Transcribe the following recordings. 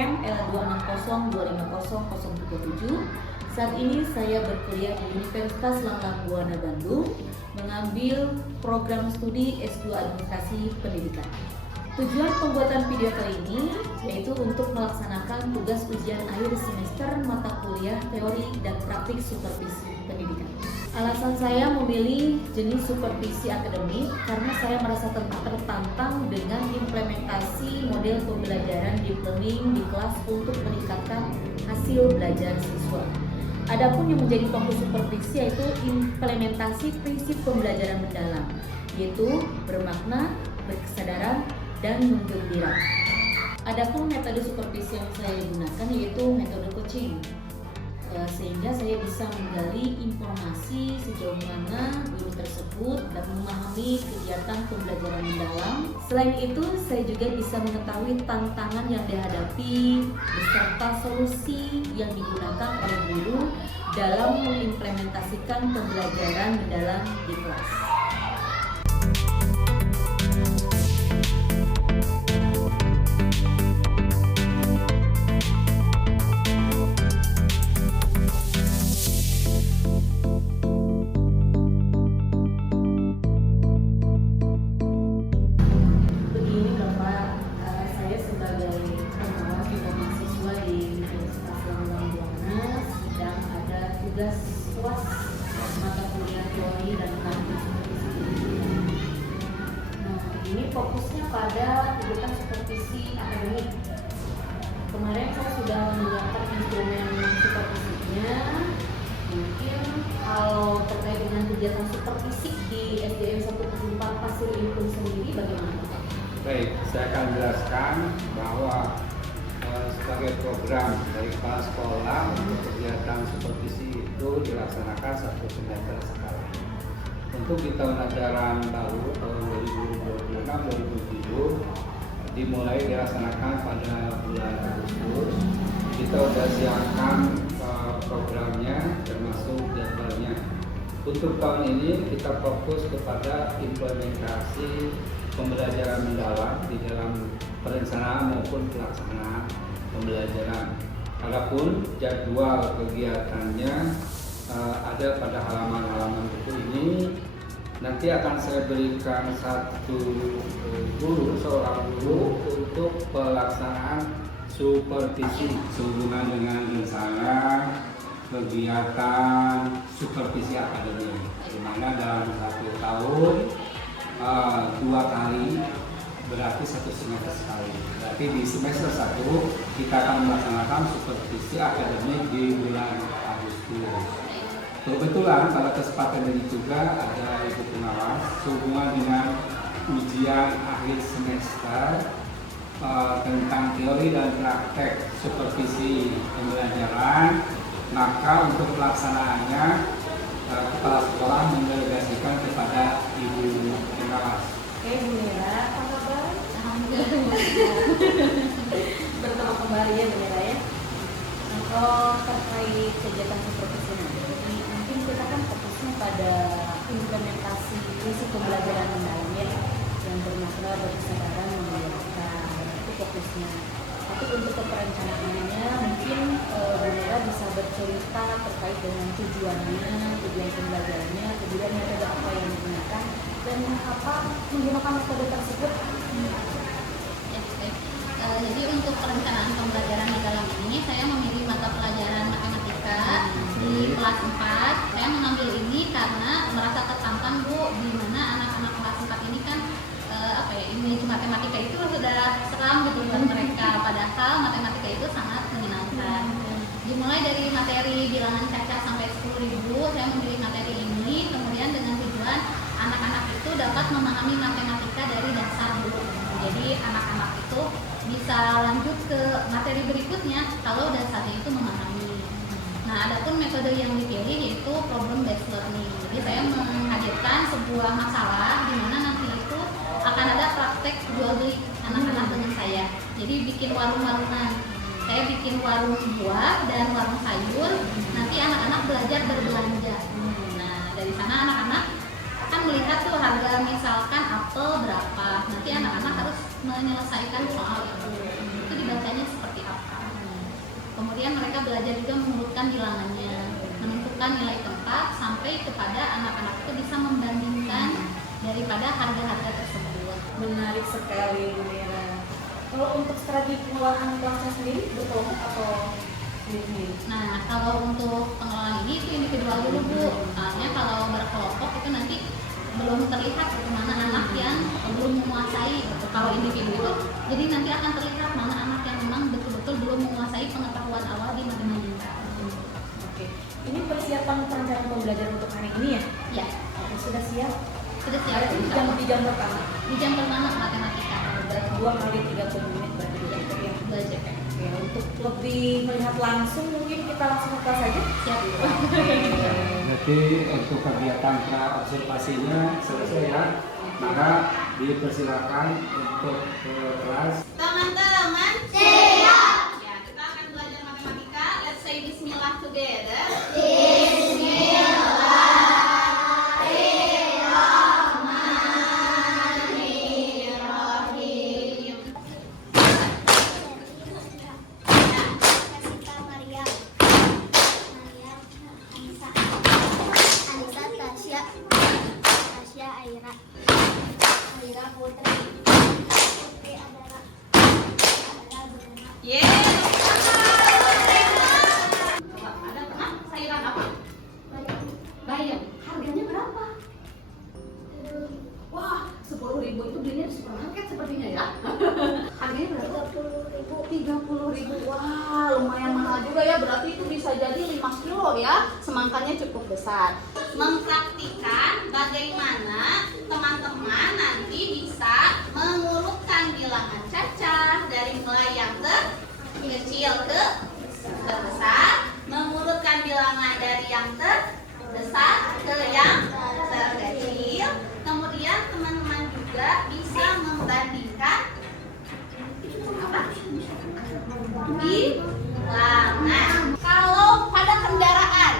KM L260250037. Saat ini saya berkuliah di Universitas Langlang Buana Bandung, mengambil program studi S2 Administrasi Pendidikan. Tujuan pembuatan video kali ini yaitu untuk melaksanakan tugas ujian akhir semester mata kuliah teori dan praktik supervisi pendidikan. Alasan saya memilih jenis supervisi akademik karena saya merasa tertantang dengan implementasi model pembelajaran deep learning di kelas untuk meningkatkan hasil belajar siswa. Adapun yang menjadi fokus supervisi yaitu implementasi prinsip pembelajaran mendalam, yaitu bermakna, berkesadaran, dan menggembira. Adapun metode supervisi yang saya gunakan yaitu metode coaching, sehingga saya bisa menggali informasi sejauh mana guru tersebut dan memahami kegiatan pembelajaran mendalam. Selain itu, saya juga bisa mengetahui tantangan yang dihadapi beserta solusi yang digunakan oleh guru dalam mengimplementasikan pembelajaran mendalam di kelas. Tugas UAS mata kuliah teori dan praktik supervisi pendidikan. Ini fokusnya pada kegiatan supervisi akademik. Kemarin saya sudah menyiapkan instrumen supervisinya. Mungkin kalau terkait dengan kegiatan supervisi di SDN 174 Pasir Impun sendiri bagaimana Pak? Baik, saya akan jelaskan bahwa sebagai program dari kepala sekolah untuk kegiatan supervisi itu dilaksanakan 1 semester sekali. Untuk di tahun ajaran baru tahun 2026-2027 dimulai dilaksanakan pada bulan Agustus. Kita sudah siapkan programnya termasuk jadwalnya. Untuk tahun ini kita fokus kepada implementasi pembelajaran mendalam di dalam perencanaan maupun pelaksanaan pembelajaran. Adapun jadwal kegiatannya ada pada halaman-halaman buku ini. Nanti akan saya berikan seorang guru untuk pelaksanaan supervisi sehubungan dengan rencana kegiatan supervisi akademik, di mana dalam 1 tahun 2 kali, berarti 1 semester sekali. Berarti di semester 1 kita akan melaksanakan supervisi akademik di bulan Agustus. Kebetulan pada kesempatan ini juga ada ibu pengawas sehubungan dengan ujian akhir semester tentang teori dan praktek supervisi pembelajaran. Maka untuk pelaksanaannya kepala sekolah mendelegasikan kepada ibu pengawas. Oke, Bu Mira, apa kabar? Alhamdulillah. Bertemu kembali ya, Bu Mira ya. Kalau terkait kegiatan supervisi nanti, mungkin kita kan fokusnya pada implementasi prinsip pembelajaran mendalam ya, yang bermakna berkesadaran menggembirakan, itu fokusnya. Tapi untuk perencanaannya mungkin Bu Mira bisa bercerita terkait dengan tujuannya, tujuan pembelajarannya, kemudian metode apa yang digunakan dan apa menggunakan metode tersebut. Ya, baik. Jadi untuk perencanaan pembelajaran di dalam ini saya memilih mata pelajaran matematika di kelas 4. Saya mengambil ini karena merasa tertantang Bu, di mana anak-anak kelas 4 ini kan image matematika itu sudah seram gitu buat mereka, padahal matematika itu sangat menyenangkan. Dimulai dari materi bilangan caca sampai 10.000, saya memilih materi ini kemudian dengan tujuan anak-anak itu dapat memahami matematika dari dasar dulu. Jadi anak-anak itu bisa lanjut ke materi berikutnya kalau dasarnya itu memahami. Nah, adapun metode yang dipilih yaitu problem based learning. Jadi saya menghadirkan sebuah masalah di mana nanti itu akan ada praktek jual beli anak-anak dengan saya. Jadi bikin warung-warungan. Saya bikin warung buah dan warung sayur. Nanti anak-anak belajar berbelanja. Nah, dari sana anak-anak akan melihat tuh harga misalkan apel berapa. Nanti anak-anak harus menyelesaikan soal itu dibacanya seperti apa. Kemudian mereka belajar juga mengurutkan bilangannya, menentukan nilai tempat sampai kepada anak-anak itu bisa membandingkan daripada harga-harga tersebut. Menarik sekali Bu Mira. Kalau untuk strategi pengelolaan kelasnya sendiri berkelompok atau sendiri? Nah, kalau untuk pengelolaan ini itu individual dulu Bu. Soalnya kalau berkelompok itu nanti belum terlihat mana anak yang belum menguasai gitu. Kalau individu itu jadi nanti akan terlihat mana anak yang memang betul-betul belum menguasai pengetahuan awal di matematika. Oke. Ini persiapan perencanaan pembelajaran untuk hari ini ya? Ya, Oke, sudah siap? sudah siap. Di jam pertama. Di jam pertama matematika Berarti 2 kali 30 menit berarti belajar ya. belajar. Oke, untuk lebih melihat langsung mungkin kita langsung ke kelas saja. Siap. Berarti untuk kegiatan pra-observasinya selesai ya. Maka dipersilakan untuk ke kelas. Teman-teman, siap. Ya, kita akan belajar matematika. Let's say bismillah together. Ada teman sayuran apa? Bayam. Harganya berapa? Wah, 10.000 itu belinya di supermarket sepertinya ya. Harganya berapa? 30.000. Wah, lumayan mahal juga ya. Berarti itu bisa jadi 5 kilo ya. Semangkanya cukup besar. Mempraktikkan bagaimana teman-teman nanti bisa mengurutkan bilangan cacah dari mulai yang terkecil ke terbesar, mengurutkan bilangan dari yang terbesar ke yang terkecil. Kemudian teman-teman juga bisa membandingkan apa? Bilangan. Kalau pada kendaraan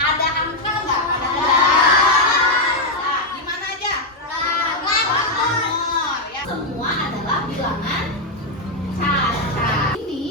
ada angka nggak? Pada kendaraan. Nah, di mana aja? Plat nomor. Ya, semua adalah bilangan cacah. Ini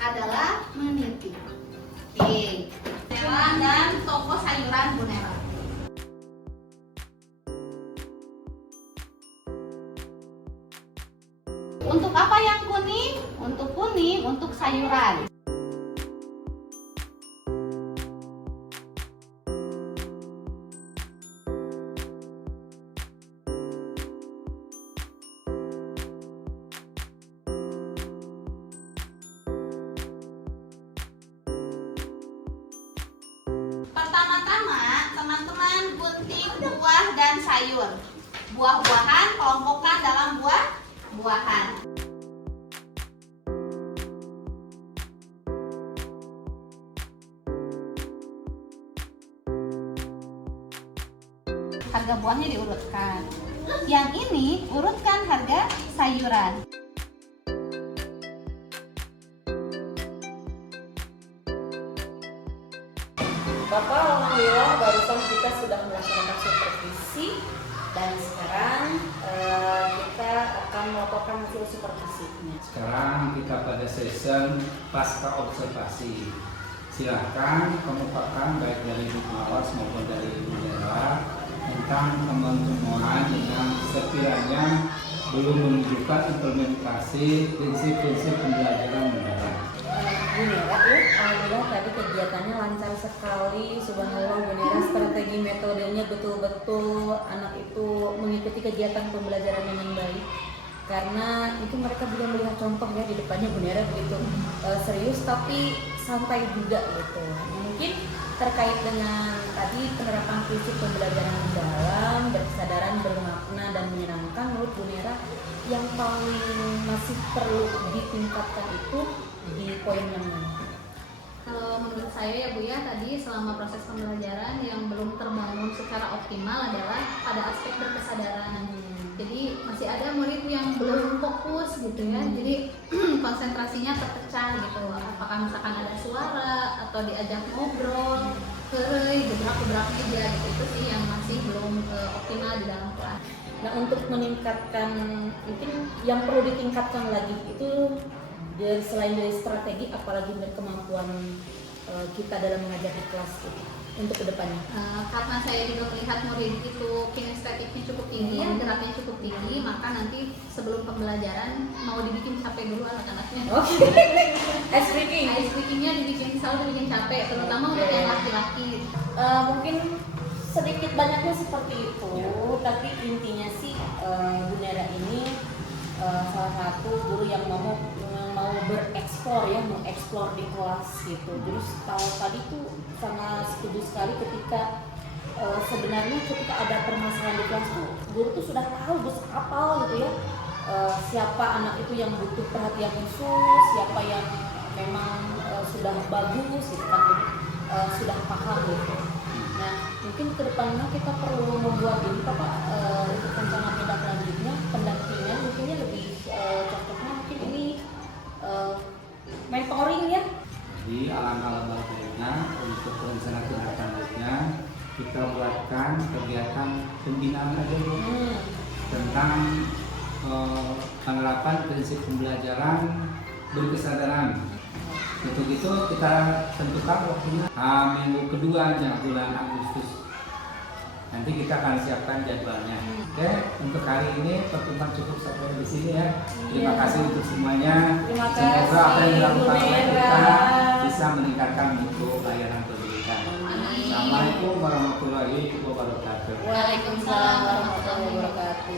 adalah meniti. Oke. Sayuran dan toko sayuran Bu Nera. Untuk apa yang kuning? Untuk kuning, untuk sayuran. Pertama-tama, teman-teman gunting buah dan sayur. Buah-buahan kelompokkan dalam buah-buahan. Harga buahnya diurutkan. Yang ini urutkan harga sayuran. Bapak, alhamdulillah barusan kita sudah melaksanakan supervisi dan sekarang kita akan melaporkan hasil supervisinya. Sekarang kita pada session pasca observasi. Silakan kemukakan baik dari Bu Pengawas maupun dari Bu Nera tentang teman-teman yang sekiranya belum menunjukkan implementasi prinsip-prinsip pembelajaran mendalam. Bu Nera, alhamdulillah tadi kegiatannya lancar sekali. Subhanallah Bu Nera, strategi metodenya betul-betul anak itu mengikuti kegiatan pembelajaran dengan baik. Karena itu mereka juga melihat contoh ya di depannya Bu Nera begitu serius tapi santai juga gitu. Mungkin terkait dengan tadi penerapan prinsip pembelajaran mendalam, berkesadaran, bermakna dan menyenangkan, menurut Bu Nera yang paling masih perlu ditingkatkan itu di poin yang mana? Kalau menurut saya ya Bu ya, tadi selama proses pembelajaran yang belum terbangun secara optimal adalah pada aspek berkesadaran. Jadi masih ada murid yang belum fokus gitu ya. Jadi konsentrasinya terpecah gitu. Apakah misalkan ada suara atau diajak ngobrol, gebrak-gebrak meja gitu. Itu sih yang masih belum optimal di dalam kelas. Nah, untuk meningkatkan, mungkin yang perlu ditingkatkan lagi itu Dan selain dari strategi, apalagi dari kemampuan kita dalam mengajar di kelas gitu, untuk kedepannya. Karena saya juga melihat murid itu kinestetiknya cukup tinggi, geraknya cukup tinggi, maka nanti sebelum pembelajaran mau dibikin capek dulu anak-anaknya. Oke. Ice breaking. Ice breakingnya selalu dibikin capek, terutama untuk yang laki-laki. Mungkin sedikit banyaknya seperti itu, tapi intinya sih Bu Nera ini salah satu guru yang mau bereksplor ya, mengeksplor di kelas gitu. Terus tadi tuh sangat setuju sekali ketika sebenarnya ketika ada permasalahan di kelas tuh guru tuh sudah tahu, sudah hafal gitu ya, siapa anak itu yang butuh perhatian khusus, siapa yang memang sudah bagus gitu kan, sudah paham gitu. Nah, mungkin kedepannya kita perlu membuat ini Pak, untuk rencana tindak lanjutnya, pendampingan mungkinnya lebih cocoknya mungkin ini mentoring ya. Jadi alangkah baiknya untuk rencana tindak lanjutnya kita buatkan kegiatan pembinaan aja Bu, tentang penerapan prinsip pembelajaran berkesadaran. Untuk itu kita tentukan waktunya minggu keduanya bulan Agustus. Nanti kita akan siapkan jadwalnya. Oke, untuk hari ini pertemuan cukup sampai di sini ya. Terima kasih untuk semuanya. Terima kasih, Semoga apa yang dilakukan Bu oleh Nera kita bisa meningkatkan mutu layanan pendidikan. Amin. Assalamualaikum warahmatullahi wabarakatuh. Waalaikumsalam warahmatullahi wabarakatuh.